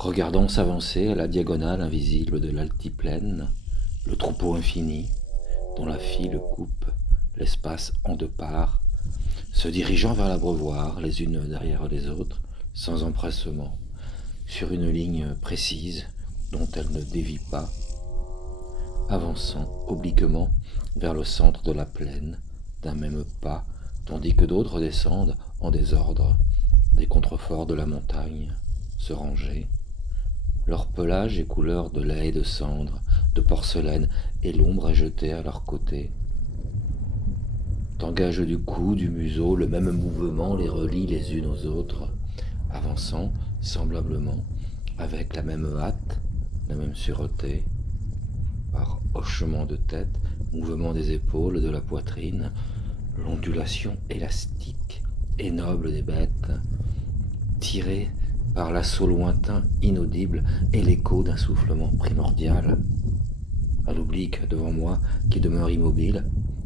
regardant s'avancer à la diagonale invisible de l'altiplaine, le troupeau infini, dont la file coupe l'espace en deux parts, se dirigeant vers l'abreuvoir les unes derrière les autres, sans empressement, sur une ligne précise dont elles ne dévient pas, avançant obliquement vers le centre de la plaine d'un même pas, tandis que d'autres descendent en désordre des contreforts de la montagne, se ranger. Leur pelage est couleur de lait et de cendre, de porcelaine, et l'ombre est jetée à leur côté. Tangage du cou, du museau, le même mouvement les relie les unes aux autres, avançant semblablement, avec la même hâte, la même sûreté, par hochement de tête, mouvement des épaules, de la poitrine, l'ondulation élastique et noble des bêtes, tirée par l'assaut lointain, inaudible, et l'écho d'un soufflement primordial. À l'oblique devant moi, qui demeure immobile,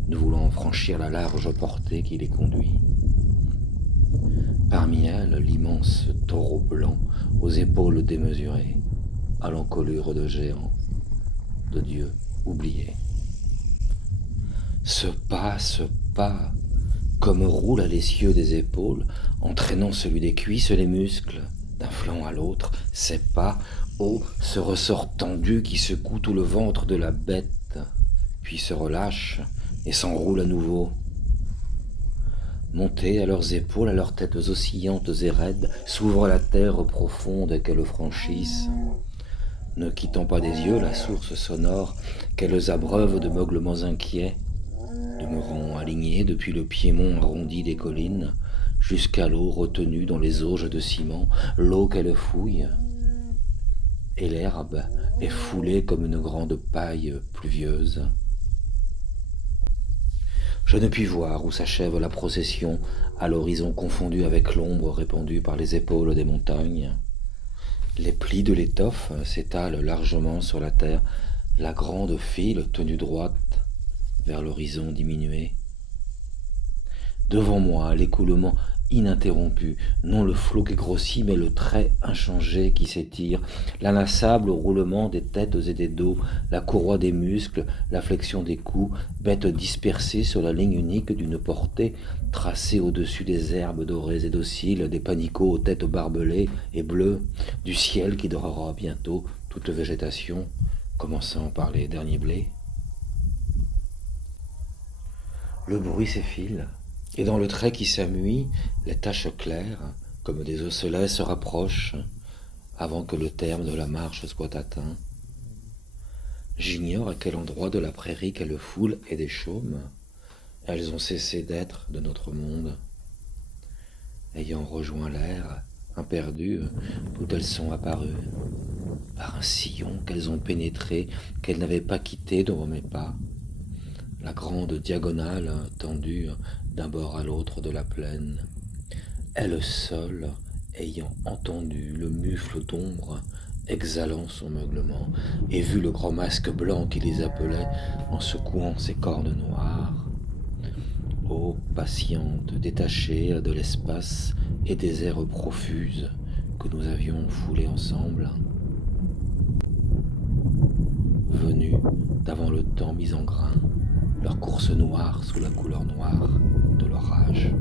ne voulant franchir la large portée qui les conduit. Parmi elles, l'immense taureau blanc, aux épaules démesurées, à l'encolure de géant, de dieu oublié. Ce pas, comme roule à l'essieu des épaules, entraînant celui des cuisses, les muscles, d'un flanc à l'autre, ces pas, ce ressort tendu qui secoue tout le ventre de la bête, puis se relâche et s'enroule à nouveau. Montés à leurs épaules, à leurs têtes oscillantes et raides, s'ouvre la terre profonde qu'elles franchissent, ne quittant pas des yeux la source sonore qu'elles abreuvent de meuglements inquiets, demeurant alignées depuis le piémont arrondi des collines, jusqu'à l'eau retenue dans les auges de ciment, l'eau qu'elle fouille, et l'herbe est foulée comme une grande paille pluvieuse. Je ne puis voir où s'achève la procession, à l'horizon confondu avec l'ombre répandue par les épaules des montagnes. Les plis de l'étoffe s'étalent largement sur la terre, la grande file tenue droite vers l'horizon diminué. Devant moi, l'écoulement ininterrompu, non le flot qui grossit, mais le trait inchangé qui s'étire, l'inlassable roulement des têtes et des dos, la courroie des muscles, la flexion des coups, bêtes dispersées sur la ligne unique d'une portée, tracée au-dessus des herbes dorées et dociles, des panicots aux têtes barbelées et bleues, du ciel qui dorera bientôt toute végétation, commençant par les derniers blés. Le bruit s'effile, et dans le trait qui s'amuse, les taches claires, comme des osselets, se rapprochent, avant que le terme de la marche soit atteint. J'ignore à quel endroit de la prairie qu'elles foulent et des chaumes, elles ont cessé d'être de notre monde, ayant rejoint l'air imperdu d'où elles sont apparues, par un sillon qu'elles ont pénétré, qu'elles n'avaient pas quitté devant mes pas, la grande diagonale tendue d'un bord à l'autre de la plaine, elle seule ayant entendu le mufle d'ombre exhalant son meuglement, et vu le grand masque blanc qui les appelait en secouant ses cornes noires. Ô patiente, détachée de l'espace et des airs profuses que nous avions foulés ensemble, venue d'avant le temps mis en grain, leur course noire sous la couleur noire de l'orage.